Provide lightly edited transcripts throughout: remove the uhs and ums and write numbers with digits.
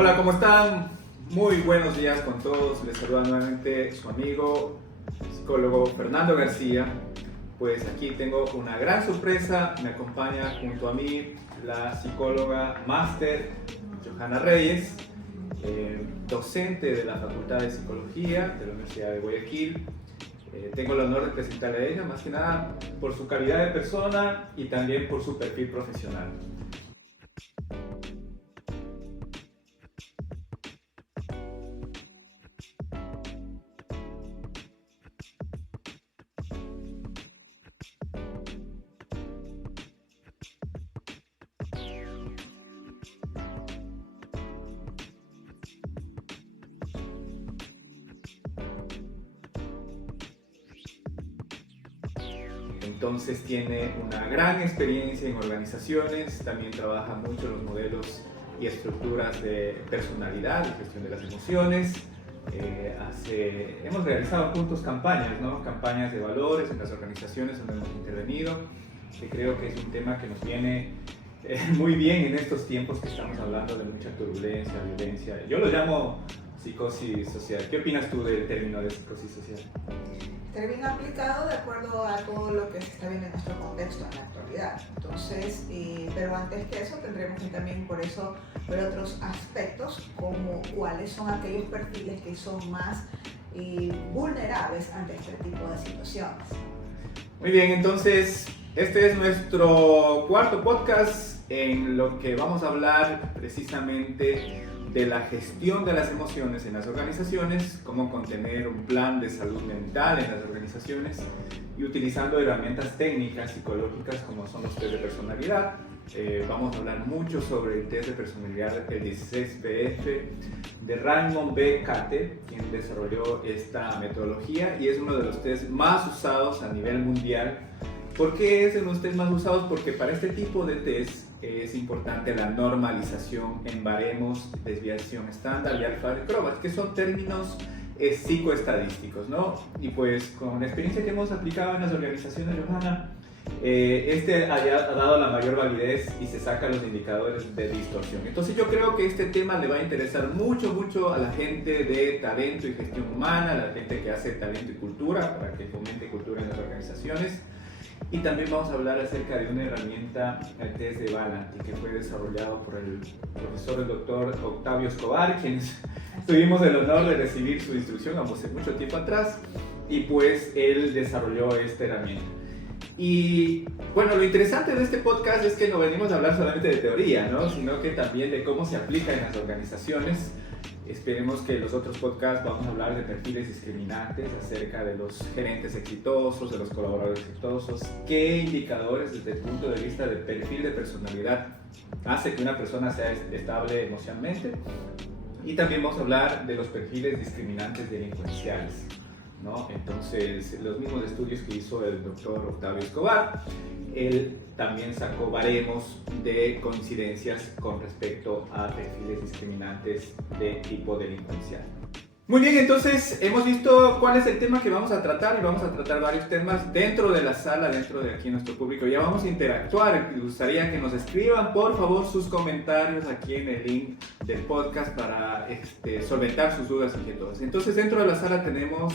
Hola, ¿cómo están? Muy buenos días con todos. Les saluda nuevamente su amigo, psicólogo Fernando García. Pues aquí tengo una gran sorpresa. Me acompaña junto a mí la psicóloga máster Johanna Reyes, docente de la Facultad de Psicología de la Universidad de Guayaquil. Tengo el honor de presentarle a ella, más que nada por su calidad de persona y también por su perfil profesional. Entonces tiene una gran experiencia en organizaciones, también trabaja mucho los modelos y estructuras de personalidad y gestión de las emociones. Hemos realizado juntos campañas, ¿no? Campañas de valores en las organizaciones donde hemos intervenido, que creo que es un tema que nos viene muy bien en estos tiempos que estamos hablando de mucha turbulencia, violencia. Yo lo llamo psicosis social. ¿Qué opinas tú del término de psicosis social? Estar bien aplicado de acuerdo a todo lo que se está viendo en nuestro contexto en la actualidad. Entonces, pero antes que eso tendremos que también por eso ver otros aspectos como cuáles son aquellos perfiles que son más vulnerables ante este tipo de situaciones. Muy bien, entonces este es nuestro cuarto podcast en lo que vamos a hablar precisamente de la gestión de las emociones en las organizaciones, cómo contener un plan de salud mental en las organizaciones y utilizando herramientas técnicas psicológicas como son los test de personalidad. Vamos a hablar mucho sobre el test de personalidad, el 16PF de Raymond B. Cattell, quien desarrolló esta metodología y es uno de los test más usados a nivel mundial. ¿Por qué es uno de los test más usados? Porque para este tipo de test es importante la normalización en baremos, desviación estándar y alfa de Crobat, que son términos psicoestadísticos, ¿no? Y pues con la experiencia que hemos aplicado en las organizaciones, Johanna, ha dado la mayor validez y se sacan los indicadores de distorsión. Entonces yo creo que este tema le va a interesar mucho a la gente de talento y gestión humana, a la gente que hace talento y cultura, para que fomente cultura en las organizaciones. Y también vamos a hablar acerca de una herramienta, el test de Valanty, que fue desarrollado por el profesor, el doctor Octavio Escobar, quienes tuvimos el honor de recibir su instrucción hace mucho tiempo atrás, y pues él desarrolló esta herramienta. Y bueno, lo interesante de este podcast es que no venimos a hablar solamente de teoría, ¿no? Sino que también de cómo se aplica en las organizaciones. Esperemos que en los otros podcasts vamos a hablar de perfiles discriminantes, acerca de los gerentes exitosos, de los colaboradores exitosos, qué indicadores desde el punto de vista del perfil de personalidad hace que una persona sea estable emocionalmente. Y también vamos a hablar de los perfiles discriminantes delincuenciales, ¿no? Entonces, los mismos estudios que hizo el doctor Octavio Escobar, él también sacó baremos de coincidencias con respecto a perfiles discriminantes de tipo delincuencial. Muy bien, entonces hemos visto cuál es el tema que vamos a tratar y vamos a tratar varios temas dentro de la sala, dentro de aquí nuestro público. Ya vamos a interactuar. Me gustaría que nos escriban por favor sus comentarios aquí en el link del podcast para solventar sus dudas y inquietudes. Entonces dentro de la sala tenemos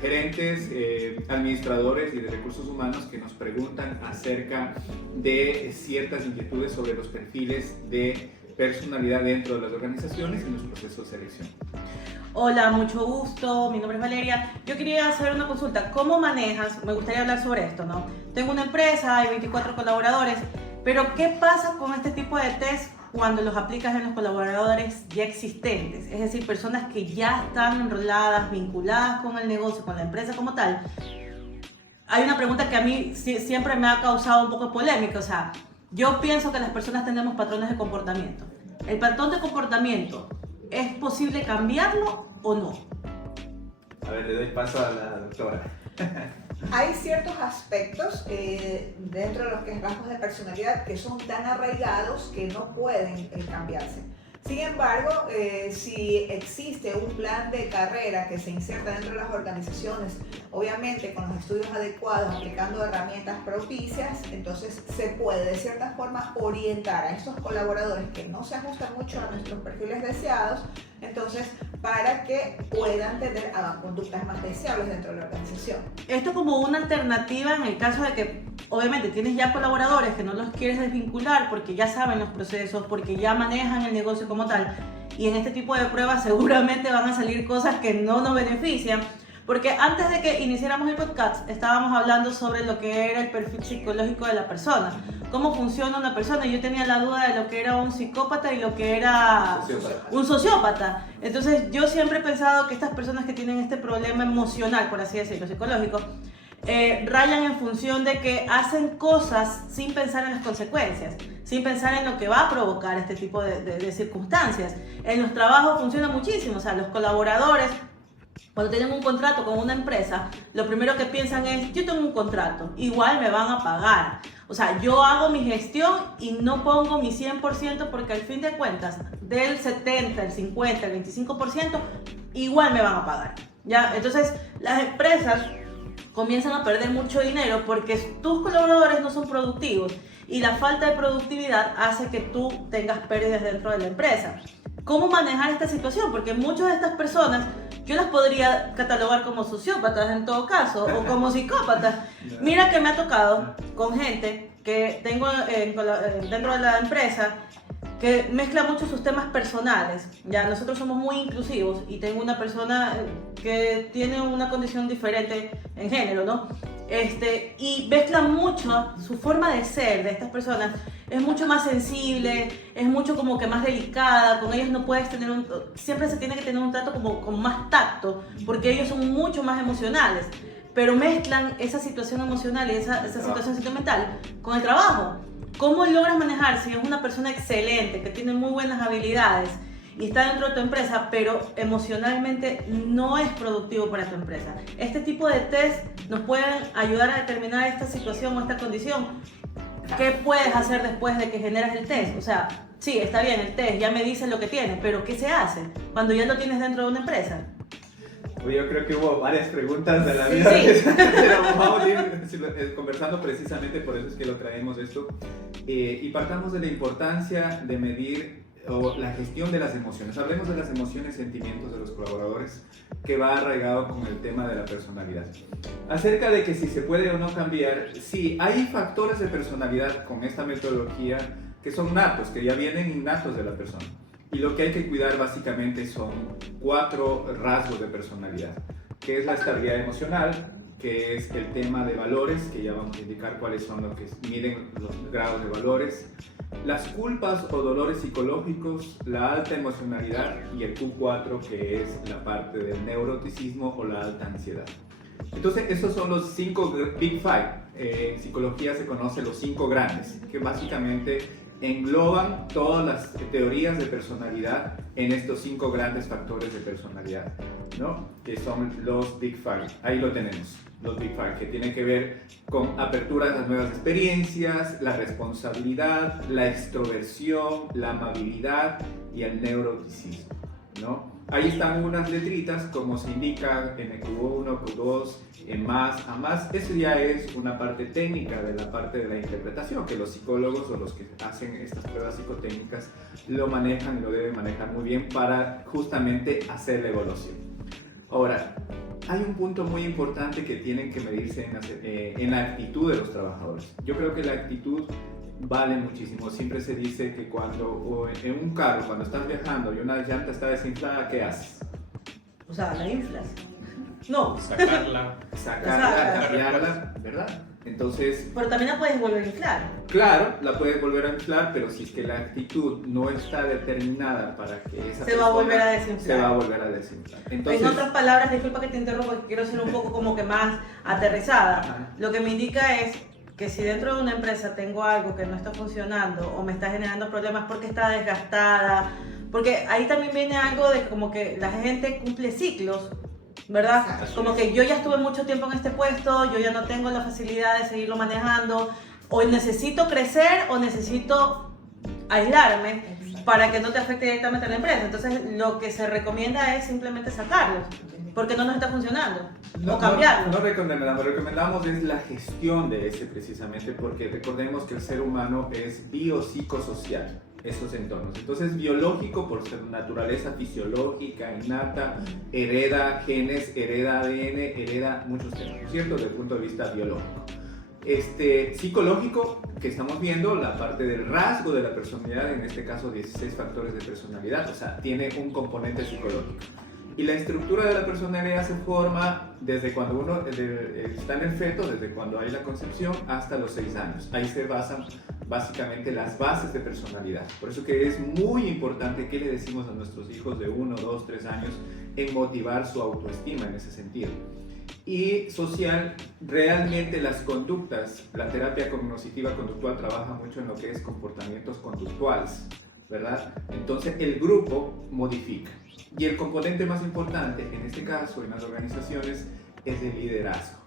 gerentes, administradores y de recursos humanos que nos preguntan acerca de ciertas inquietudes sobre los perfiles de personalidad dentro de las organizaciones y los procesos de selección. Hola, mucho gusto, mi nombre es Valeria. Yo quería hacer una consulta. ¿Cómo manejas? Me gustaría hablar sobre esto, ¿no? Tengo una empresa, hay 24 colaboradores, pero ¿qué pasa con este tipo de test cuando los aplicas en los colaboradores ya existentes? Es decir, personas que ya están enroladas, vinculadas con el negocio, con la empresa como tal. Hay una pregunta que a mí siempre me ha causado un poco de polémica, o sea, yo pienso que las personas tenemos patrones de comportamiento. ¿El patrón de comportamiento es posible cambiarlo o no? A ver, le doy paso a la doctora. Hay ciertos aspectos dentro de los que es rasgos de personalidad que son tan arraigados que no pueden cambiarse. Sin embargo, si existe un plan de carrera que se inserta dentro de las organizaciones, obviamente con los estudios adecuados, aplicando herramientas propicias, entonces se puede de cierta forma orientar a estos colaboradores que no se ajustan mucho a nuestros perfiles deseados, entonces para que puedan tener conductas más deseables dentro de la organización. Esto como una alternativa en el caso de que obviamente tienes ya colaboradores que no los quieres desvincular porque ya saben los procesos, porque ya manejan el negocio como tal, y en este tipo de pruebas seguramente van a salir cosas que no nos benefician, porque antes de que iniciáramos el podcast estábamos hablando sobre lo que era el perfil psicológico de la persona, cómo funciona una persona, y yo tenía la duda de lo que era un psicópata y lo que era un sociópata. Entonces yo siempre he pensado que estas personas que tienen este problema emocional, por así decirlo, psicológico, rayan en función de que hacen cosas sin pensar en las consecuencias, sin pensar en lo que va a provocar este tipo de circunstancias. En los trabajos funciona muchísimo, o sea, los colaboradores cuando tienen un contrato con una empresa, lo primero que piensan es, yo tengo un contrato, igual me van a pagar. O sea, yo hago mi gestión y no pongo mi 100% porque al fin de cuentas, del 70, el 50, el 25%, igual me van a pagar. ¿Ya? Entonces, las empresas comienzan a perder mucho dinero porque tus colaboradores no son productivos y la falta de productividad hace que tú tengas pérdidas dentro de la empresa. ¿Cómo manejar esta situación? Porque muchas de estas personas yo las podría catalogar como sociópatas en todo caso o como psicópatas. Mira que me ha tocado con gente que tengo dentro de la empresa que mezcla mucho sus temas personales. Ya, nosotros somos muy inclusivos y tengo una persona que tiene una condición diferente en género, ¿no? Y mezcla mucho su forma de ser de estas personas. Es mucho más sensible, es mucho como que más delicada, con ellos no puedes tener siempre se tiene que tener un trato como con más tacto, porque ellos son mucho más emocionales, pero mezclan esa situación emocional y esa situación sentimental con el trabajo. ¿Cómo logras manejar si es una persona excelente, que tiene muy buenas habilidades y está dentro de tu empresa, pero emocionalmente no es productivo para tu empresa? Este tipo de test nos pueden ayudar a determinar esta situación o esta condición. ¿Qué puedes hacer después de que generas el test? O sea, sí, está bien el test, ya me dice lo que tienes, pero ¿qué se hace cuando ya lo tienes dentro de una empresa? Yo creo que hubo varias preguntas de la vida, sí. Pero vamos a ir conversando precisamente, por eso es que lo traemos esto. Y partamos de la importancia de medir la gestión de las emociones. Hablemos de las emociones, sentimientos de los colaboradores, que va arraigado con el tema de la personalidad. Acerca de que si se puede o no cambiar, sí, hay factores de personalidad con esta metodología que son natos, que ya vienen innatos de la persona. Y lo que hay que cuidar básicamente son 4 rasgos de personalidad, que es la estabilidad emocional, que es el tema de valores, que ya vamos a indicar cuáles son los que miden los grados de valores, las culpas o dolores psicológicos, la alta emocionalidad y el Q4, que es la parte del neuroticismo o la alta ansiedad. Entonces, estos son los 5 Big Five. En psicología se conoce los 5 grandes, que básicamente engloban todas las teorías de personalidad en estos 5 grandes factores de personalidad, ¿no? Que son los Big Five. Ahí lo tenemos, los Big Five, que tienen que ver con apertura a las nuevas experiencias, la responsabilidad, la extroversión, la amabilidad y el neuroticismo, ¿no? Ahí están unas letritas como se indica en el Q1, Q2, en más, a más. Eso ya es una parte técnica de la parte de la interpretación, que los psicólogos o los que hacen estas pruebas psicotécnicas lo manejan, lo deben manejar muy bien para justamente hacer la evaluación. Ahora, hay un punto muy importante que tienen que medirse en la actitud de los trabajadores. Yo creo que la actitud vale muchísimo. Siempre se dice que en un carro, cuando estás viajando y una llanta está desinflada, ¿qué haces? O sea, la inflas. No. Sacarla, cambiarla, ¿verdad? Entonces... Pero también la puedes volver a inflar. Claro, la puedes volver a inflar, pero si es que la actitud no está determinada para que esa se va a volver a desinflar. Se va a volver a desinflar. Entonces, en otras palabras, disculpa que te interrumpa, porque quiero ser un poco como que más aterrizada. Ajá. Lo que me indica es que si dentro de una empresa tengo algo que no está funcionando o me está generando problemas porque está desgastada, porque ahí también viene algo de como que la gente cumple ciclos, ¿verdad? Exacto. Como que yo ya estuve mucho tiempo en este puesto, yo ya no tengo la facilidad de seguirlo manejando, o necesito crecer o necesito aislarme. para que no te afecte directamente a la empresa. Entonces, lo que se recomienda es simplemente sacarlos, porque no nos está funcionando, o cambiarlos. No recomendamos es la gestión de ese precisamente, porque recordemos que el ser humano es biopsicosocial, esos entornos. Entonces, biológico por su naturaleza fisiológica, innata, hereda genes, hereda ADN, hereda muchos temas, ¿cierto? Desde el punto de vista biológico. Psicológico, que estamos viendo la parte del rasgo de la personalidad, en este caso 16 factores de personalidad, o sea, tiene un componente psicológico. Y la estructura de la personalidad se forma desde cuando uno está en el feto, desde cuando hay la concepción, hasta los 6 años. Ahí se basan básicamente las bases de personalidad. Por eso que es muy importante que le decimos a nuestros hijos de 1, 2, 3 años en motivar su autoestima en ese sentido. Y social, realmente las conductas, la terapia cognitiva conductual trabaja mucho en lo que es comportamientos conductuales, ¿verdad? Entonces el grupo modifica. Y el componente más importante, en este caso, en las organizaciones, es el liderazgo.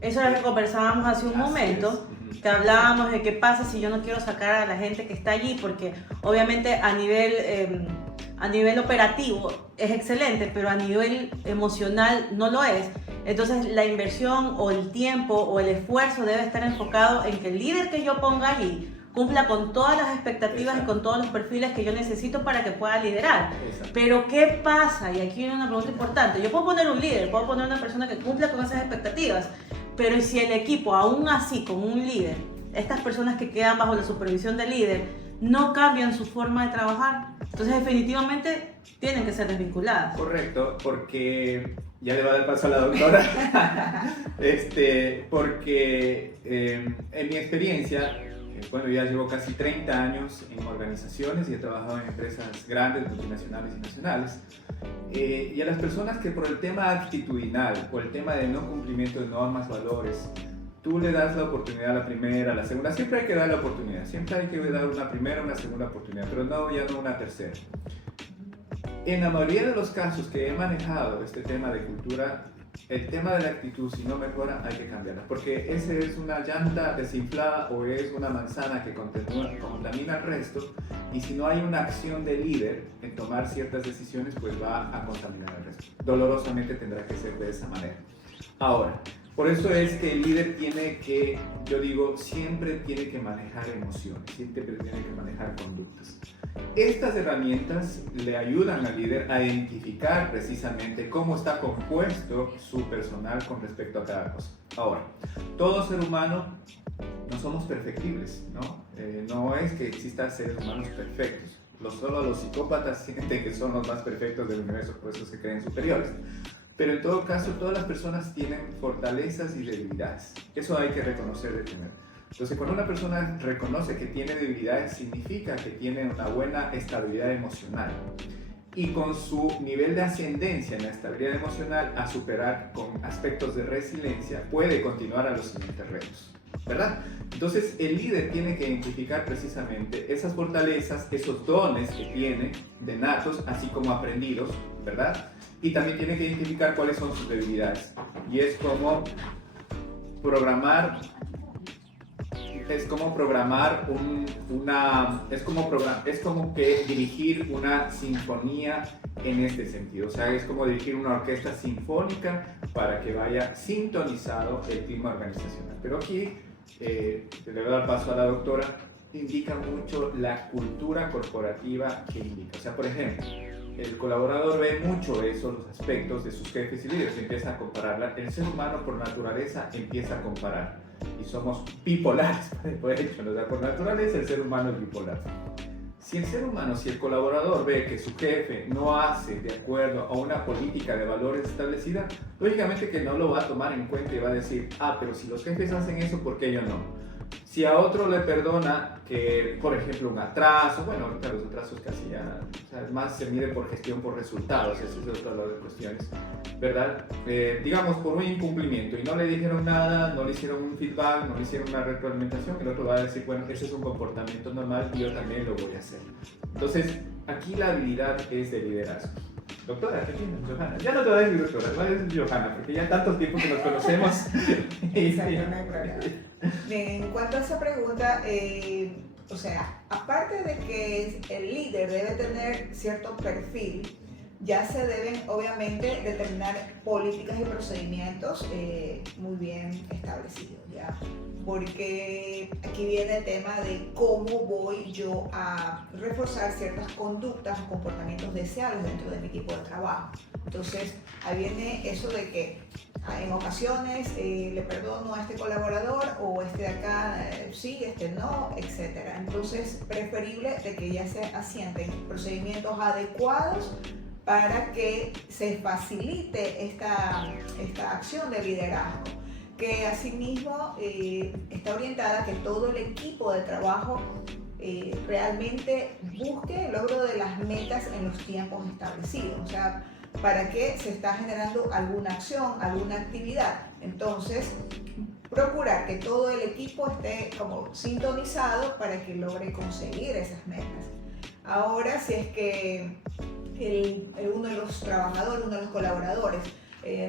Eso es lo que conversábamos hace un momento, que hablábamos de qué pasa si yo no quiero sacar a la gente que está allí, porque obviamente a nivel operativo es excelente, pero a nivel emocional no lo es. Entonces la inversión o el tiempo o el esfuerzo debe estar enfocado en que el líder que yo ponga allí cumpla con todas las expectativas y con todos los perfiles que yo necesito para que pueda liderar. Pero ¿qué pasa? Y aquí viene una pregunta importante. Yo puedo poner un líder, puedo poner una persona que cumpla con esas expectativas, pero si el equipo, aún así con un líder, estas personas que quedan bajo la supervisión del líder, no cambian su forma de trabajar, entonces definitivamente tienen que ser desvinculadas. Correcto, porque ya le va a dar paso a la doctora. Porque en mi experiencia, bueno, ya llevo casi 30 años en organizaciones y he trabajado en empresas grandes, multinacionales y nacionales. Y a las personas que por el tema actitudinal o el tema de no cumplimiento de normas, valores, tú le das la oportunidad a la primera, a la segunda, siempre hay que dar la oportunidad, siempre hay que dar una primera, una segunda oportunidad, pero ya no una tercera. En la mayoría de los casos que he manejado este tema de cultura, el tema de la actitud, si no mejora, hay que cambiarla, porque esa es una llanta desinflada o es una manzana que contamina el resto, y si no hay una acción de líder en tomar ciertas decisiones, pues va a contaminar el resto. Dolorosamente tendrá que ser de esa manera. Ahora, por eso es que el líder tiene que, yo digo, siempre tiene que manejar emociones, siempre tiene que manejar conductas. Estas herramientas le ayudan al líder a identificar precisamente cómo está compuesto su personal con respecto a cada cosa. Ahora, todo ser humano no somos perfectibles, ¿no? No es que existan seres humanos perfectos. Solo los psicópatas sienten que son los más perfectos del universo, por eso se creen superiores. Pero en todo caso, todas las personas tienen fortalezas y debilidades. Eso hay que reconocer de primero. Entonces, cuando una persona reconoce que tiene debilidades, significa que tiene una buena estabilidad emocional. Y con su nivel de ascendencia en la estabilidad emocional a superar con aspectos de resiliencia, puede continuar a los siguientes retos, ¿verdad? Entonces, el líder tiene que identificar precisamente esas fortalezas, esos dones que tiene de natos, así como aprendidos, ¿verdad? Y también tiene que identificar cuáles son sus debilidades. Y es como programar es como que dirigir una sinfonía en este sentido. O sea, es como dirigir una orquesta sinfónica para que vaya sintonizado el clima organizacional. Pero aquí, le voy a dar paso a la doctora, indica mucho la cultura corporativa que indica. O sea, por ejemplo, el colaborador ve mucho eso, los aspectos de sus jefes y líderes, empieza a compararla. El ser humano por naturaleza empieza a comparar. Y somos bipolares, por hecho, ¿no? Por naturaleza el ser humano es bipolar. Si el colaborador ve que su jefe no hace de acuerdo a una política de valores establecida, lógicamente que no lo va a tomar en cuenta y va a decir, pero si los jefes hacen eso, ¿por qué yo no? Si a otro le perdona que, por ejemplo, un atraso, bueno, ahorita los atrasos casi ya, o sea, más se mide por gestión por resultados, ese es otro lado de cuestiones, ¿verdad? Digamos, por un incumplimiento y no le dijeron nada, no le hicieron un feedback, no le hicieron una retroalimentación, el otro va a decir, bueno, ese es un comportamiento normal y yo también lo voy a hacer. Entonces, aquí la habilidad es de liderazgo. Doctora, ¿qué tienes, Johanna? Ya no te voy a decir doctora, no es Johanna, porque ya tanto tiempo que nos conocemos. Exacto, no hay problema. Bien, en cuanto a esa pregunta, o sea, aparte de que el líder debe tener cierto perfil, ya se deben obviamente determinar políticas y procedimientos muy bien establecidos, ¿ya? Porque aquí viene el tema de cómo voy yo a reforzar ciertas conductas o comportamientos deseables dentro de mi equipo de trabajo. Entonces, ahí viene eso de que en ocasiones le perdono a este colaborador o este de acá sí, este no, etc. Entonces, preferible de que ya se asienten procedimientos adecuados para que se facilite esta acción de liderazgo, que asimismo está orientada a que todo el equipo de trabajo realmente busque el logro de las metas en los tiempos establecidos, o sea, para que se está generando alguna acción, alguna actividad. Entonces, procurar que todo el equipo esté como sintonizado para que logre conseguir esas metas. Ahora, si es que uno de los trabajadores, uno de los colaboradores,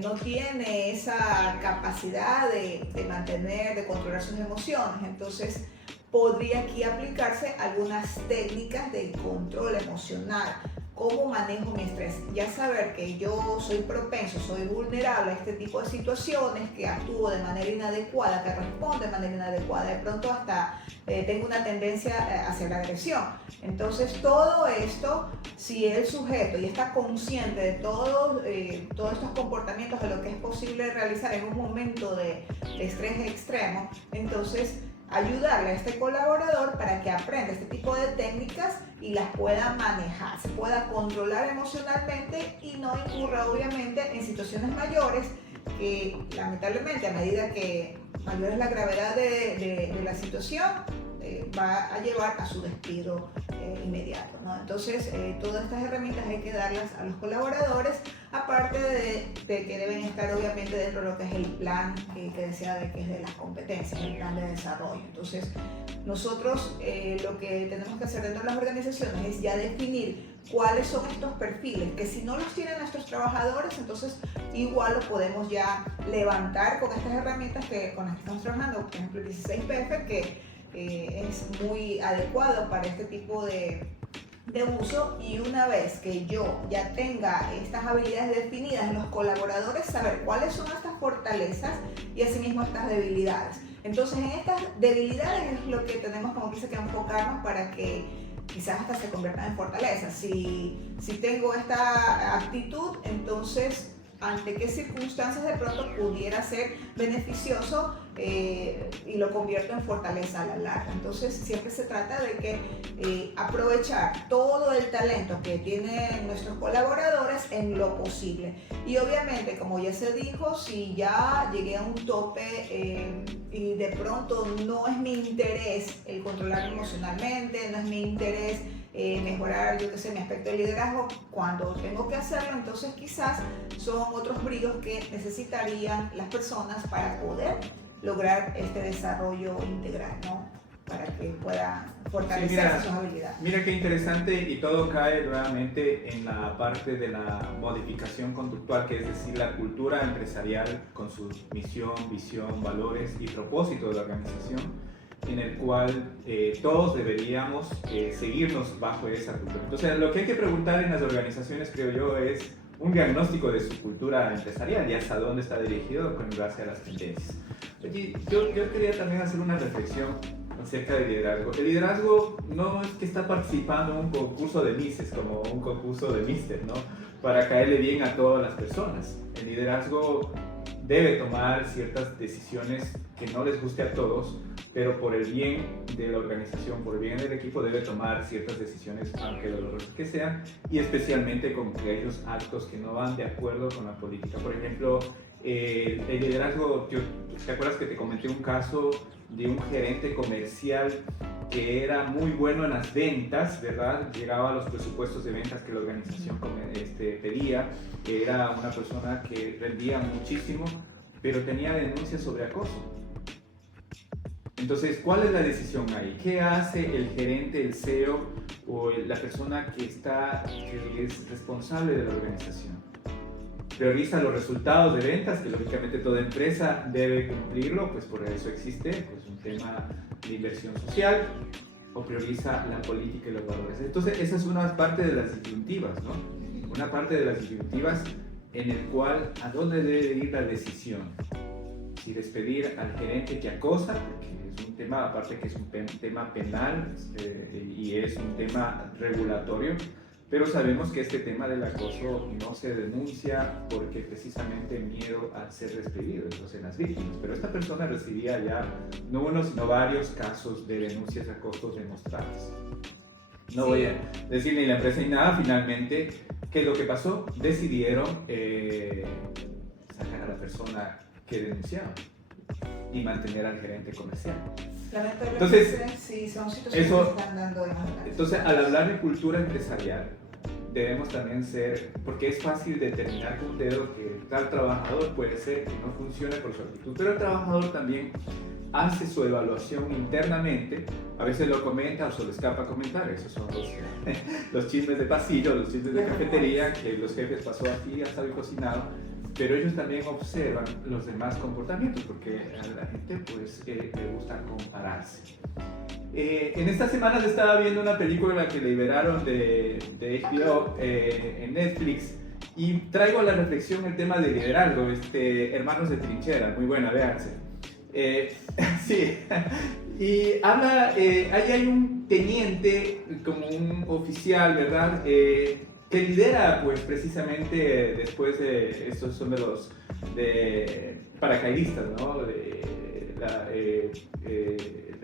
no tiene esa capacidad de mantener, de controlar sus emociones, entonces podría aquí aplicarse algunas técnicas de control emocional. ¿Cómo manejo mi estrés? Ya saber que yo soy propenso, soy vulnerable a este tipo de situaciones, que actúo de manera inadecuada, que respondo de manera inadecuada, de pronto hasta tengo una tendencia hacia la agresión. Entonces todo esto, si el sujeto ya está consciente de todos estos comportamientos, de lo que es posible realizar en un momento de estrés extremo, entonces ayudarle a este colaborador para que aprenda este tipo de técnicas y las pueda manejar, se pueda controlar emocionalmente y no incurra obviamente en situaciones mayores que lamentablemente a medida que mayor es la gravedad de la situación va a llevar a su despido inmediato, ¿no? Entonces todas estas herramientas hay que darlas a los colaboradores, aparte de que deben estar obviamente dentro de lo que es el plan que decía de que es de las competencias, el plan de desarrollo. Entonces nosotros lo que tenemos que hacer dentro de las organizaciones es ya definir cuáles son estos perfiles, que si no los tienen nuestros trabajadores, entonces igual lo podemos ya levantar con estas herramientas con las que estamos trabajando, por ejemplo el 16PF, que es muy adecuado para este tipo de uso, y una vez que yo ya tenga estas habilidades definidas en los colaboradores, saber cuáles son estas fortalezas y asimismo estas debilidades. Entonces en estas debilidades es lo que tenemos como que enfocarnos para que quizás hasta se conviertan en fortalezas. Si tengo esta actitud, entonces ante qué circunstancias de pronto pudiera ser beneficioso y lo convierto en fortaleza a la larga. Entonces siempre se trata de que aprovechar todo el talento que tienen nuestros colaboradores en lo posible. Y obviamente, como ya se dijo, si ya llegué a un tope y de pronto no es mi interés el controlar emocionalmente, no es mi interés mejorar, yo qué sé, mi aspecto de liderazgo, cuando tengo que hacerlo, entonces quizás son otros bríos que necesitarían las personas para poder lograr este desarrollo integral, ¿no? Para que puedan fortalecer sus habilidades. Mira qué interesante, y todo cae nuevamente en la parte de la modificación conductual, que es decir, la cultura empresarial con su misión, visión, valores y propósito de la organización, en el cual todos deberíamos seguirnos bajo esa cultura. Entonces, lo que hay que preguntar en las organizaciones, creo yo, es un diagnóstico de su cultura empresarial y hasta dónde está dirigido con base a las tendencias. Oye, yo quería también hacer una reflexión acerca del liderazgo. El liderazgo no es que está participando en un concurso de Misses, como un concurso de Mister, ¿no? Para caerle bien a todas las personas. El liderazgo debe tomar ciertas decisiones que no les guste a todos, pero por el bien de la organización, por el bien del equipo, debe tomar ciertas decisiones, aunque dolorosas que sean, y especialmente con aquellos actos que no van de acuerdo con la política. Por ejemplo, el liderazgo, ¿te acuerdas que te comenté un caso de un gerente comercial que era muy bueno en las ventas, ¿verdad? Llegaba a los presupuestos de ventas que la organización pedía, que era una persona que rendía muchísimo, pero tenía denuncias sobre acoso. Entonces, ¿cuál es la decisión ahí? ¿Qué hace el gerente, el CEO o la persona que es responsable de la organización? Prioriza los resultados de ventas, que lógicamente toda empresa debe cumplirlo, pues por eso existe pues un tema de inversión social, o prioriza la política y los valores. Entonces, esa es una parte de las disyuntivas, ¿no? Una parte de las disyuntivas en el cual a dónde debe ir la decisión. Si despedir al gerente que acosa, porque es un tema, aparte que es un tema penal y es un tema regulatorio, pero sabemos que este tema del acoso no se denuncia porque precisamente miedo a ser despedido, entonces las víctimas. Pero esta persona recibía ya no uno, sino varios casos de denuncias de acosos demostradas. No voy a decir ni la empresa ni nada. Finalmente, ¿qué es lo que pasó? Decidieron sacar a la persona que denunciaba y mantener al gerente comercial. Lamentablemente, Entonces, sí, son situaciones que están dando demasiado. Entonces, al hablar de cultura empresarial, debemos también ser, porque es fácil determinar con un dedo que tal trabajador puede ser que no funcione por su actitud, pero el trabajador también hace su evaluación internamente, a veces lo comenta o se le escapa a comentar, esos son los chismes de pasillo, los chismes de cafetería, que los jefes pasó aquí, ya estaba cocinado, pero ellos también observan los demás comportamientos, porque a la gente pues le gusta compararse. En estas semanas estaba viendo una película que liberaron de HBO en Netflix, y traigo a la reflexión el tema de liderazgo, Hermanos de Trinchera, muy buena, véanse. Sí, y habla, ahí hay un teniente, como un oficial, ¿verdad? Que lidera, pues, precisamente después de, estos son de los paracaidistas, ¿no? De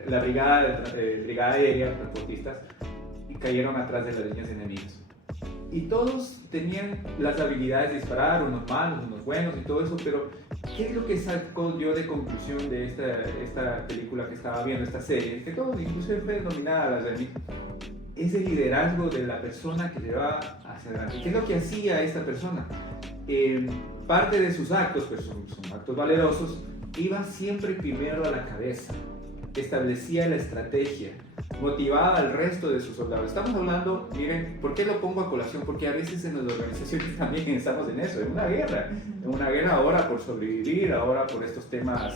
la brigada aérea, transportistas, y cayeron atrás de las líneas enemigas. Y todos tenían las habilidades de disparar, unos malos, unos buenos y todo eso, pero ¿qué es lo que sacó yo de conclusión de esta película que estaba viendo, esta serie? Que todo, incluso fue nominada a las Emmy. Es el liderazgo de la persona que lleva hacia adelante. ¿Qué es lo que hacía esta persona? Parte de sus actos, pues son actos valerosos, iba siempre primero a la cabeza, establecía la estrategia, motivaba al resto de sus soldados. Estamos hablando, miren, ¿por qué lo pongo a colación? Porque a veces en las organizaciones también estamos en eso, en una guerra ahora por sobrevivir, ahora por estos temas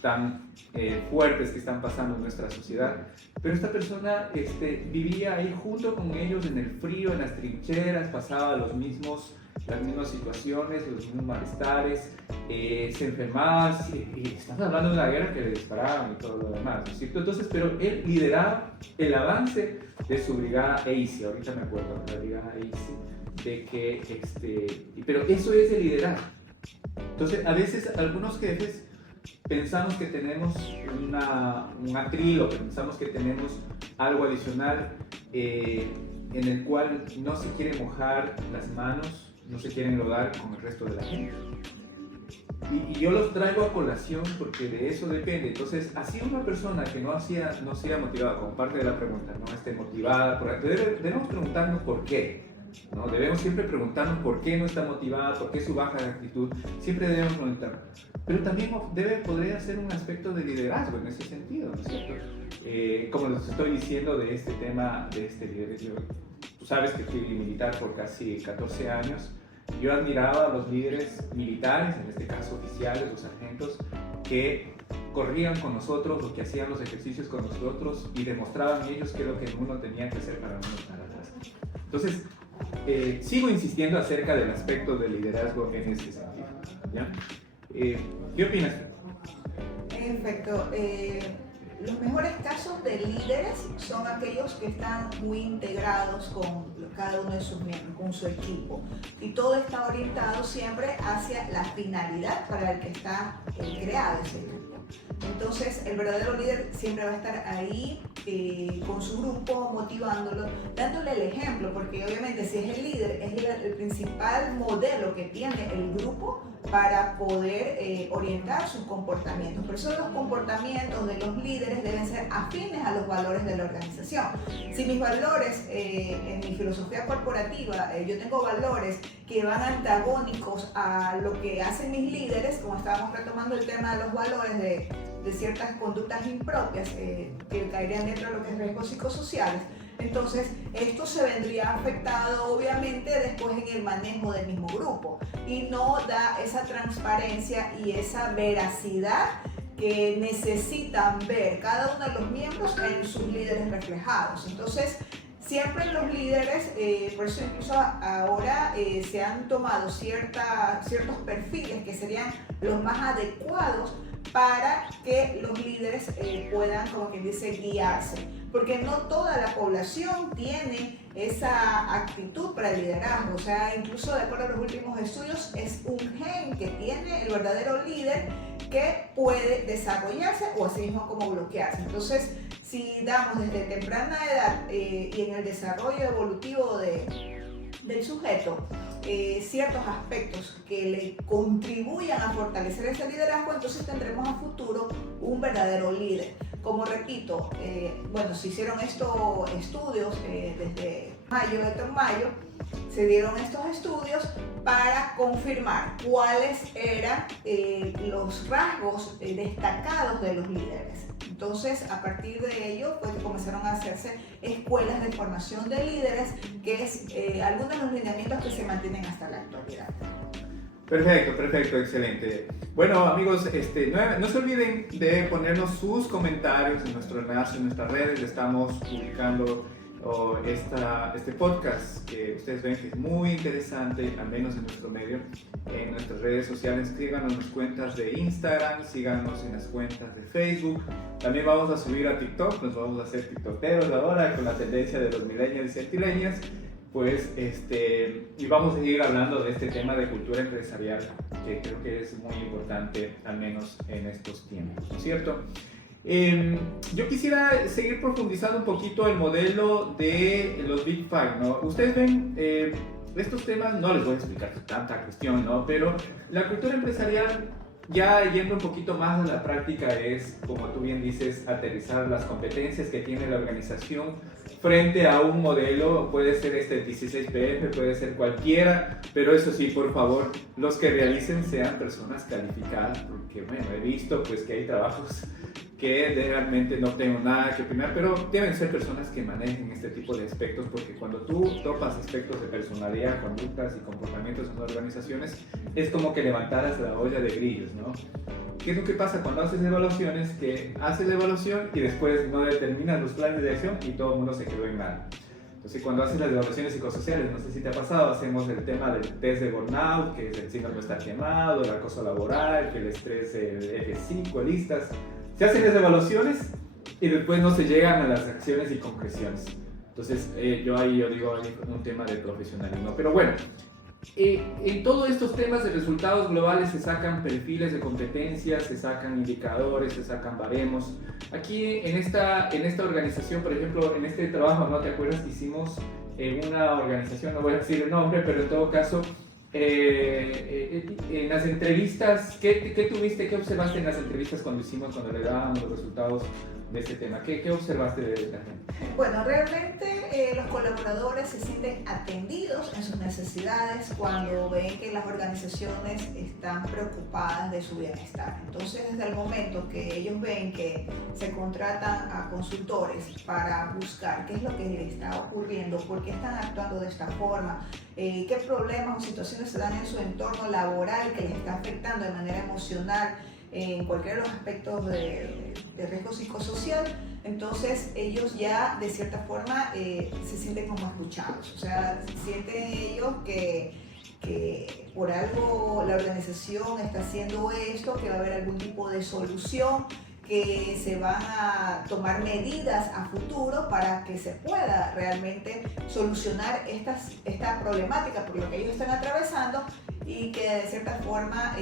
tan fuertes que están pasando en nuestra sociedad. Pero esta persona vivía ahí junto con ellos en el frío, en las trincheras, pasaba las mismas situaciones, los mismos malestares, se enfermaba, y estamos hablando de una guerra que le disparaban y todo lo demás, ¿no es cierto? Entonces, pero él lideraba el avance de su brigada ACE, ahorita me acuerdo, la brigada ACE, de que, pero eso es el liderazgo. Entonces, a veces algunos jefes pensamos que tenemos un atril, o pensamos que tenemos algo adicional en el cual no se quiere mojar las manos, no se quieren enlodar con el resto de la gente. Y yo los traigo a colación porque de eso depende. Entonces, así una persona que no sea motivada, como parte de la pregunta, no esté motivada, debemos preguntarnos por qué. ¿No? Debemos siempre preguntarnos por qué no está motivada, por qué su baja de actitud. Siempre debemos preguntar. Pero también podría ser un aspecto de liderazgo en ese sentido, ¿no es cierto? Como les estoy diciendo de este tema, de este liderazgo. Tú sabes que fui militar por casi 14 años. Yo admiraba a los líderes militares, en este caso oficiales o sargentos, que corrían con nosotros, o que hacían los ejercicios con nosotros y demostraban ellos qué es lo que uno tenía que hacer para uno estar atrás. Entonces, sigo insistiendo acerca del aspecto del liderazgo en este sentido, ¿ya? ¿Qué opinas? En efecto, los mejores casos de líderes son aquellos que están muy integrados con cada uno de sus miembros, con su equipo, y todo está orientado siempre hacia la finalidad para el que está creado ese grupo. Entonces, el verdadero líder siempre va a estar ahí con su grupo, motivándolo, dándole el ejemplo, porque obviamente si es el líder, es el principal modelo que tiene el grupo para poder orientar sus comportamientos. Por eso los comportamientos de los líderes deben ser afines a los valores de la organización. Si mis valores, en mi filosofía corporativa, yo tengo valores que van antagónicos a lo que hacen mis líderes, como estábamos retomando el tema de los valores de ciertas conductas impropias que caerían dentro de lo que es riesgos psicosociales, entonces esto se vendría afectado obviamente después en el manejo del mismo grupo, y no da esa transparencia y esa veracidad que necesitan ver cada uno de los miembros en sus líderes reflejados. Entonces, siempre los líderes, por eso incluso ahora se han tomado ciertos perfiles que serían los más adecuados para que los líderes puedan, como quien dice, guiarse. Porque no toda la población tiene esa actitud para el liderazgo. O sea, incluso de acuerdo a los últimos estudios, es un gen que tiene el verdadero líder que puede desarrollarse o así mismo como bloquearse. Entonces, si damos desde temprana edad y en el desarrollo evolutivo del sujeto ciertos aspectos que le contribuyan a fortalecer ese liderazgo, entonces tendremos a futuro un verdadero líder. Como repito, bueno, se hicieron estos estudios desde mayo, Héctor Mayo, se dieron estos estudios para confirmar cuáles eran los rasgos destacados de los líderes. Entonces, a partir de ello, pues comenzaron a hacerse escuelas de formación de líderes, que es algunos de los lineamientos que se mantienen hasta la actualidad. Perfecto, excelente. Bueno, amigos, no se olviden de ponernos sus comentarios en nuestro enlace, en nuestras redes. Estamos publicando este podcast que ustedes ven que es muy interesante, al menos en nuestro medio, en nuestras redes sociales. Síganos en las cuentas de Instagram, síganos en las cuentas de Facebook. También vamos a subir a TikTok, nos vamos a hacer tiktokeros ahora con la tendencia de los millennials y centennials. Pues, y vamos a seguir hablando de este tema de cultura empresarial, que creo que es muy importante, al menos en estos tiempos, ¿no es cierto? Yo quisiera seguir profundizando un poquito el modelo de los Big Five, ¿no? Ustedes ven, estos temas, no les voy a explicar tanta cuestión, ¿no? Pero la cultura empresarial, ya yendo un poquito más a la práctica, es, como tú bien dices, aterrizar las competencias que tiene la organización frente a un modelo. Puede ser 16PF, puede ser cualquiera, pero eso sí, por favor, los que realicen sean personas calificadas, porque bueno, he visto pues que hay trabajos que realmente no tengo nada que opinar, pero deben ser personas que manejen este tipo de aspectos, porque cuando tú topas aspectos de personalidad, conductas y comportamientos en las organizaciones, es como que levantaras la olla de grillos, ¿no? ¿Qué es lo que pasa cuando haces evaluaciones? Que haces la evaluación y después no determinas los planes de acción y todo el mundo se quedó en nada. Entonces, cuando haces las evaluaciones psicosociales, no sé si te ha pasado, hacemos el tema del test de burnout, que es el síndrome de estar quemado, el acoso laboral, que el estrés, el F5, listas. Se hacen las evaluaciones y después no se llegan a las acciones y concreciones. Entonces, yo digo, hay un tema de profesionalismo. Pero bueno, en todos estos temas de resultados globales se sacan perfiles de competencias, se sacan indicadores, se sacan baremos. Aquí en esta organización, por ejemplo, en este trabajo, ¿no te acuerdas que hicimos en una organización, no voy a decir el nombre, pero en todo caso, en las entrevistas, ¿qué tuviste, qué observaste en las entrevistas cuando le dábamos los resultados de este tema? ¿Qué observaste de la gente? Bueno, realmente los colaboradores se sienten atendidos en sus necesidades cuando ven que las organizaciones están preocupadas de su bienestar. Entonces, desde el momento que ellos ven que se contratan a consultores para buscar qué es lo que les está ocurriendo, por qué están actuando de esta forma, qué problemas o situaciones se dan en su entorno laboral que les está afectando de manera emocional, en cualquiera de los aspectos de riesgo psicosocial, entonces ellos ya de cierta forma se sienten como escuchados. O sea, sienten ellos que por algo la organización está haciendo esto, que va a haber algún tipo de solución, que se van a tomar medidas a futuro para que se pueda realmente solucionar esta problemática por lo que ellos están atravesando, y que de cierta forma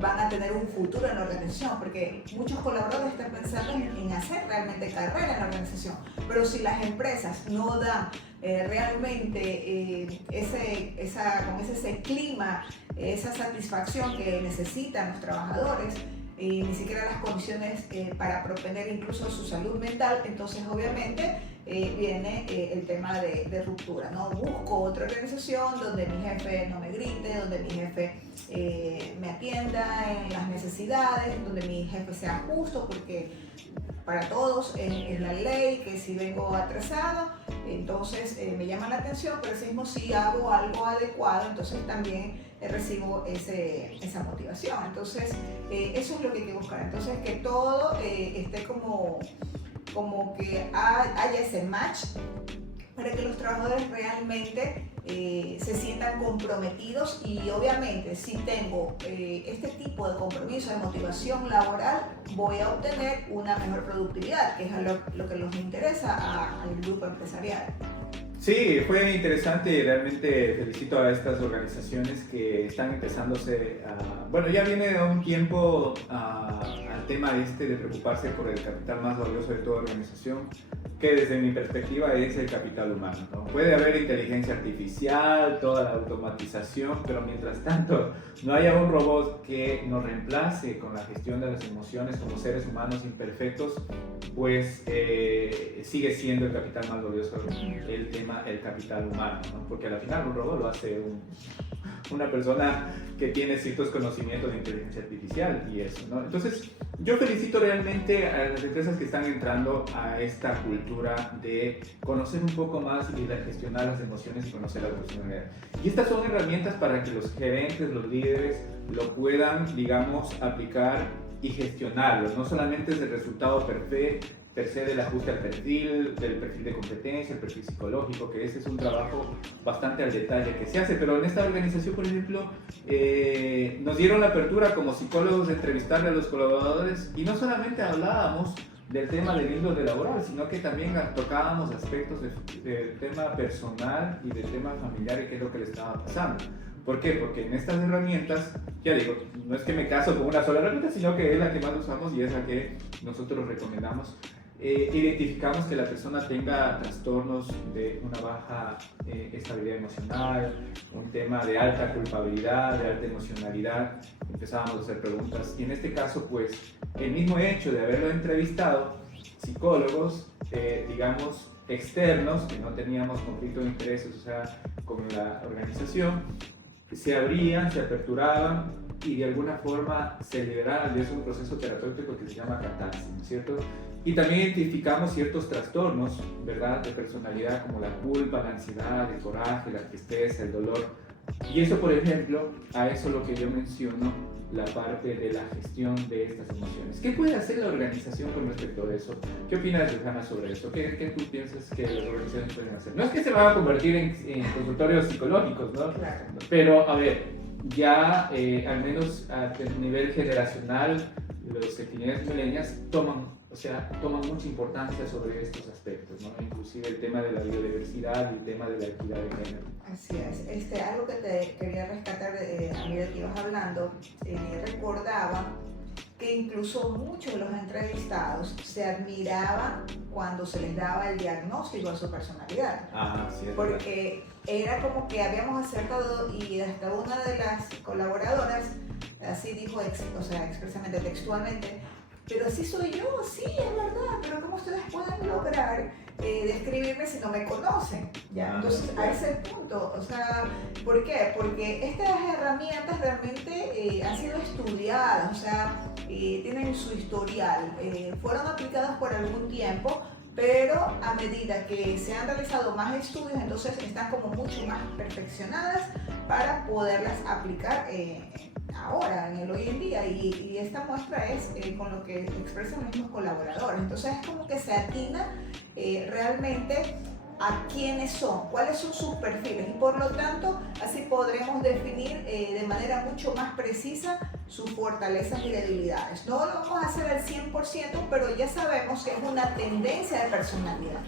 van a tener un futuro en la organización, porque muchos colaboradores están pensando en hacer realmente carrera en la organización, pero si las empresas no dan realmente ese clima, esa satisfacción que necesitan los trabajadores, y ni siquiera las condiciones para proponer incluso su salud mental, entonces obviamente viene el tema de ruptura, ¿no? Busco otra organización donde mi jefe no me grite, donde mi jefe me atienda en las necesidades, donde mi jefe sea justo, porque para todos es la ley que si vengo atrasado entonces me llama la atención, pero así mismo si hago algo adecuado, entonces también recibo esa motivación. Entonces eso es lo que hay que buscar, entonces que todo esté como que haya ese match para que los trabajadores realmente se sientan comprometidos, y obviamente si tengo este tipo de compromiso, de motivación laboral, voy a obtener una mejor productividad, que es lo que nos interesa al grupo empresarial. Sí, fue interesante y realmente felicito a estas organizaciones que están empezándose a... Bueno, ya viene de un tiempo al tema de preocuparse por el capital más valioso de toda organización, que desde mi perspectiva es el capital humano, ¿no? Puede haber inteligencia artificial, toda la automatización, pero mientras tanto no haya un robot que nos reemplace con la gestión de las emociones como seres humanos imperfectos, pues sigue siendo el capital más valioso el capital humano, ¿no? Porque al final un robot lo hace una persona que tiene ciertos conocimientos de inteligencia artificial y eso, ¿no? Entonces, yo felicito realmente a las empresas que están entrando a esta cultura de conocer un poco más y de gestionar las emociones y conocer la personalidad. Y estas son herramientas para que los gerentes, los líderes, lo puedan, digamos, aplicar y gestionarlo. No solamente es el resultado per se del ajuste al perfil, del perfil de competencia, el perfil psicológico, que ese es un trabajo bastante al detalle que se hace, pero en esta organización, por ejemplo, nos dieron la apertura como psicólogos de entrevistarle a los colaboradores y no solamente hablábamos del tema del índole laboral, sino que también tocábamos aspectos del tema personal y del tema familiar y qué es lo que le estaba pasando. ¿Por qué? Porque en estas herramientas, ya digo, no es que me caso con una sola herramienta, sino que es la que más usamos y es la que nosotros recomendamos. Identificamos que la persona tenga trastornos de una baja estabilidad emocional, un tema de alta culpabilidad, de alta emocionalidad. Empezábamos a hacer preguntas y en este caso, pues, el mismo hecho de haberlo entrevistado, psicólogos, digamos, externos, que no teníamos conflicto de intereses, o sea, con la organización, se abrían, se aperturaban y de alguna forma se liberaban. Es un proceso terapéutico que se llama catarsis, ¿no es cierto? Y también identificamos ciertos trastornos, ¿verdad?, de personalidad como la culpa, la ansiedad, el coraje, la tristeza, el dolor. Y eso, por ejemplo, a eso lo que yo menciono, la parte de la gestión de estas emociones. ¿Qué puede hacer la organización con respecto a eso? ¿Qué opinas, Johanna, sobre eso? ¿Qué tú piensas que las organizaciones pueden hacer? No es que se van a convertir en consultorios psicológicos, ¿no? Claro. Pero, a ver, ya al menos a nivel generacional, los centenarios y millennials toman mucha importancia sobre estos aspectos, ¿no? Inclusive el tema de la biodiversidad y el tema de la equidad de género. Así es. Algo que te quería rescatar a medida que ibas hablando, recordaba que incluso muchos de los entrevistados se admiraban cuando se les daba el diagnóstico de su personalidad. Ah, sí, porque era como que habíamos acertado, y hasta una de las colaboradoras así dijo, expresamente, textualmente: pero así soy yo, sí, es verdad, pero ¿cómo ustedes pueden lograr describirme si no me conocen? ¿Ya? Entonces, a ese punto, ¿por qué? Porque estas herramientas realmente han sido estudiadas, tienen su historial, fueron aplicadas por algún tiempo, pero a medida que se han realizado más estudios, entonces están como mucho más perfeccionadas para poderlas aplicar ahora, en el hoy en día, y esta muestra es con lo que expresan los mismos colaboradores. Entonces es como que se atina realmente a quiénes son, cuáles son sus perfiles, y por lo tanto así podremos definir de manera mucho más precisa sus fortalezas y debilidades. No lo vamos a hacer al 100%, pero ya sabemos que es una tendencia de personalidad.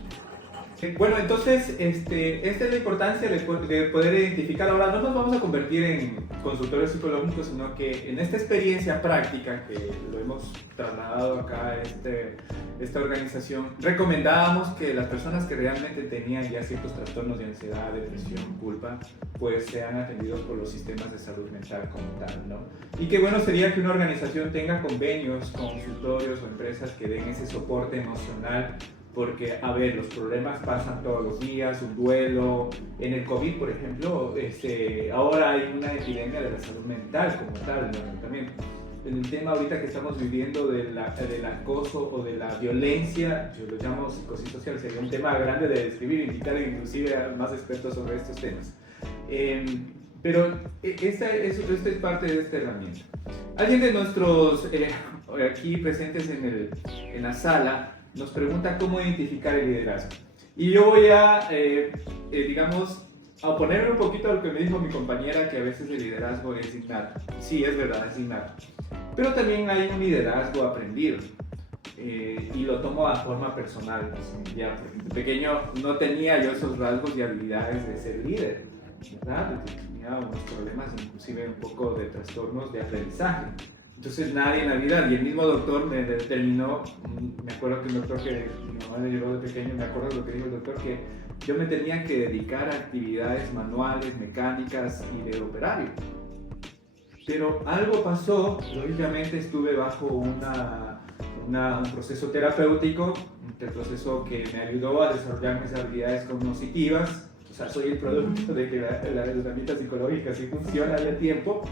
Bueno, entonces, esta es la importancia de poder identificar. Ahora, no nos vamos a convertir en consultores psicológicos, sino que en esta experiencia práctica que lo hemos trasladado acá a esta organización, recomendábamos que las personas que realmente tenían ya ciertos trastornos de ansiedad, depresión, culpa, pues sean atendidos por los sistemas de salud mental como tal, ¿no? Y qué bueno sería que una organización tenga convenios, consultorios o empresas que den ese soporte emocional. Porque, a ver, los problemas pasan todos los días, un duelo. En el COVID, por ejemplo, ahora hay una epidemia de la salud mental como tal, ¿no? También. en el tema ahorita que estamos viviendo del acoso o de la violencia, yo lo llamo psicosocial, sería un tema grande de describir, invitar inclusive a más expertos sobre estos temas. Pero esta es parte de esta herramienta. Alguien de nuestros aquí presentes en la sala nos pregunta cómo identificar el liderazgo. Y yo voy a, digamos, a oponerme un poquito a lo que me dijo mi compañera, que a veces el liderazgo es innato. Sí, es verdad, es innato. Pero también hay un liderazgo aprendido. Y lo tomo a forma personal. Ya, porque de pequeño no tenía yo esos rasgos y habilidades de ser líder, ¿verdad? Tenía unos problemas, inclusive un poco de trastornos de aprendizaje. Entonces nadie en la vida, y el mismo doctor me determinó, me acuerdo que un doctor que mi mamá me llevó de pequeño, me acuerdo lo que dijo el doctor, que yo me tenía que dedicar a actividades manuales, mecánicas y de operario. Pero algo pasó, lógicamente estuve bajo un proceso terapéutico, un proceso que me ayudó a desarrollar mis habilidades cognitivas. O sea, soy el producto de que la herramienta psicológica sí funciona ya tiempo.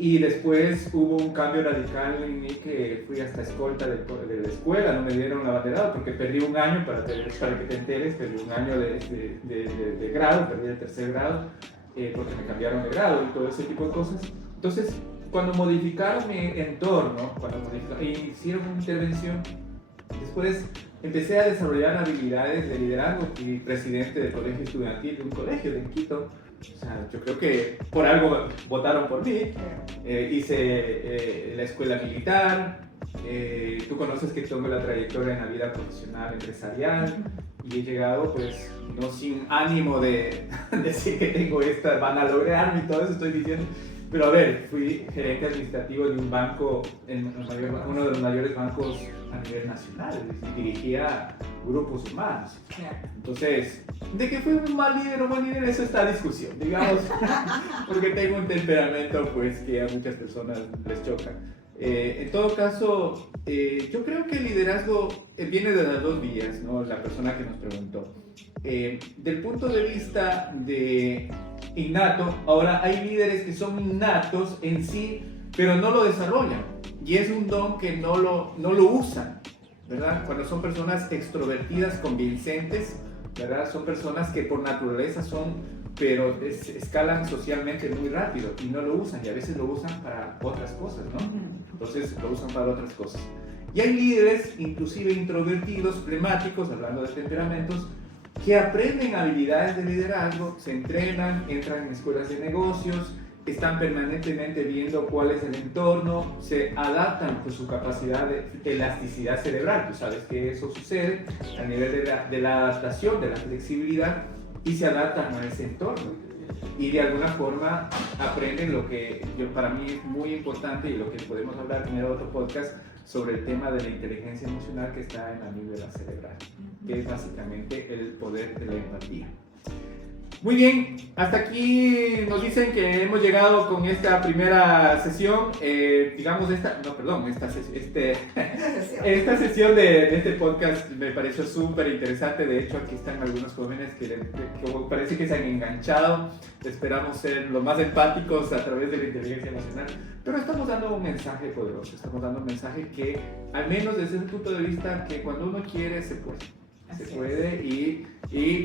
Y después hubo un cambio radical en mí, que fui hasta escolta de la escuela, no me dieron la banderada porque perdí un año, para que te enteres, perdí un año de grado, perdí el tercer grado, porque me cambiaron de grado y todo ese tipo de cosas. Entonces, cuando modificaron mi entorno, hicieron una intervención, después empecé a desarrollar habilidades de liderazgo. Fui presidente del colegio estudiantil de un colegio de Quito. O sea, yo creo que por algo votaron por mí. Hice la escuela militar. Tú conoces que tengo la trayectoria en la vida profesional, empresarial, y he llegado, pues, no sin ánimo de decir que tengo van a lograrme y todo eso estoy diciendo. Pero a ver, fui gerente administrativo de un banco, uno de los mayores bancos a nivel nacional, y dirigía grupos humanos. Entonces, de que fui un mal líder o buen líder, eso está a discusión, digamos, porque tengo un temperamento pues que a muchas personas les choca. En todo caso, yo creo que el liderazgo viene de las dos vías, ¿no? La persona que nos preguntó. Del punto de vista de innato, ahora hay líderes que son innatos en sí, pero no lo desarrollan. Y es un don que no lo usan, ¿verdad? Cuando son personas extrovertidas, convincentes, ¿verdad? Son personas que por naturaleza pero escalan socialmente muy rápido y no lo usan, y a veces lo usan para otras cosas, ¿no? Entonces lo usan para otras cosas. Y hay líderes, inclusive introvertidos, flemáticos, hablando de temperamentos, que aprenden habilidades de liderazgo, se entrenan, entran en escuelas de negocios, están permanentemente viendo cuál es el entorno, se adaptan por su capacidad de elasticidad cerebral. Tú sabes que eso sucede a nivel de la adaptación, de la flexibilidad, y se adaptan a ese entorno. Y de alguna forma aprenden lo que para mí es muy importante, y lo que podemos hablar en otro podcast, sobre el tema de la inteligencia emocional que está en la amígdala cerebral, que es básicamente el poder de la empatía. Muy bien, hasta aquí nos dicen que hemos llegado con esta primera sesión, esta sesión de este podcast me pareció súper interesante. De hecho, aquí están algunos jóvenes que parece que se han enganchado. Esperamos ser lo más empáticos a través de la inteligencia emocional, pero estamos dando un mensaje poderoso, estamos dando un mensaje que, al menos desde ese punto de vista, que cuando uno quiere se puede. Se puede, y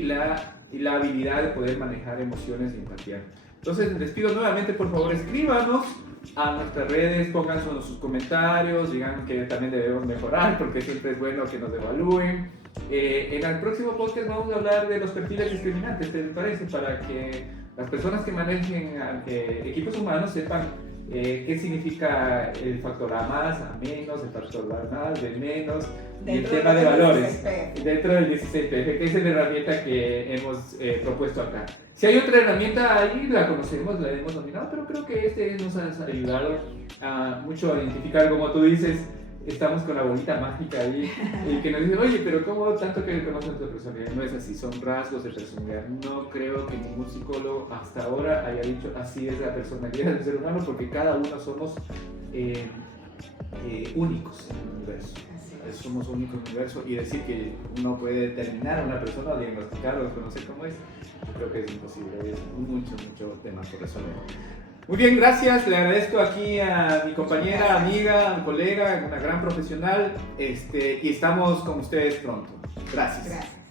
la habilidad de poder manejar emociones y empatía. Entonces, les pido nuevamente, por favor, escríbanos a nuestras redes, póngan sus comentarios, digan que también debemos mejorar, porque siempre es bueno que nos evalúen. En el próximo podcast vamos a hablar de los perfiles discriminantes, ¿te parece? Para que las personas que manejen equipos humanos sepan qué significa el factor A más, A menos, el factor A más, B menos, y el tema de valores dentro del 16P, que es la herramienta que hemos propuesto acá. Si hay otra herramienta ahí, la conocemos, la hemos dominado, pero creo que nos ha ayudado mucho a identificar, como tú dices, estamos con la bolita mágica ahí, y que nos dice, oye, pero ¿cómo tanto que conocen tu personalidad? No es así, son rasgos de personalidad. No creo que ningún psicólogo hasta ahora haya dicho así es la personalidad del ser humano, porque cada uno somos únicos en el universo. Somos únicos en el universo, y decir que uno puede determinar a una persona, o diagnosticarlo, o conocer cómo es, yo creo que es imposible. Es mucho tema por resolver. Muy bien, gracias. Le agradezco aquí a mi compañera, Gracias. amiga, colega, una gran profesional. Y estamos con ustedes pronto. Gracias. Gracias.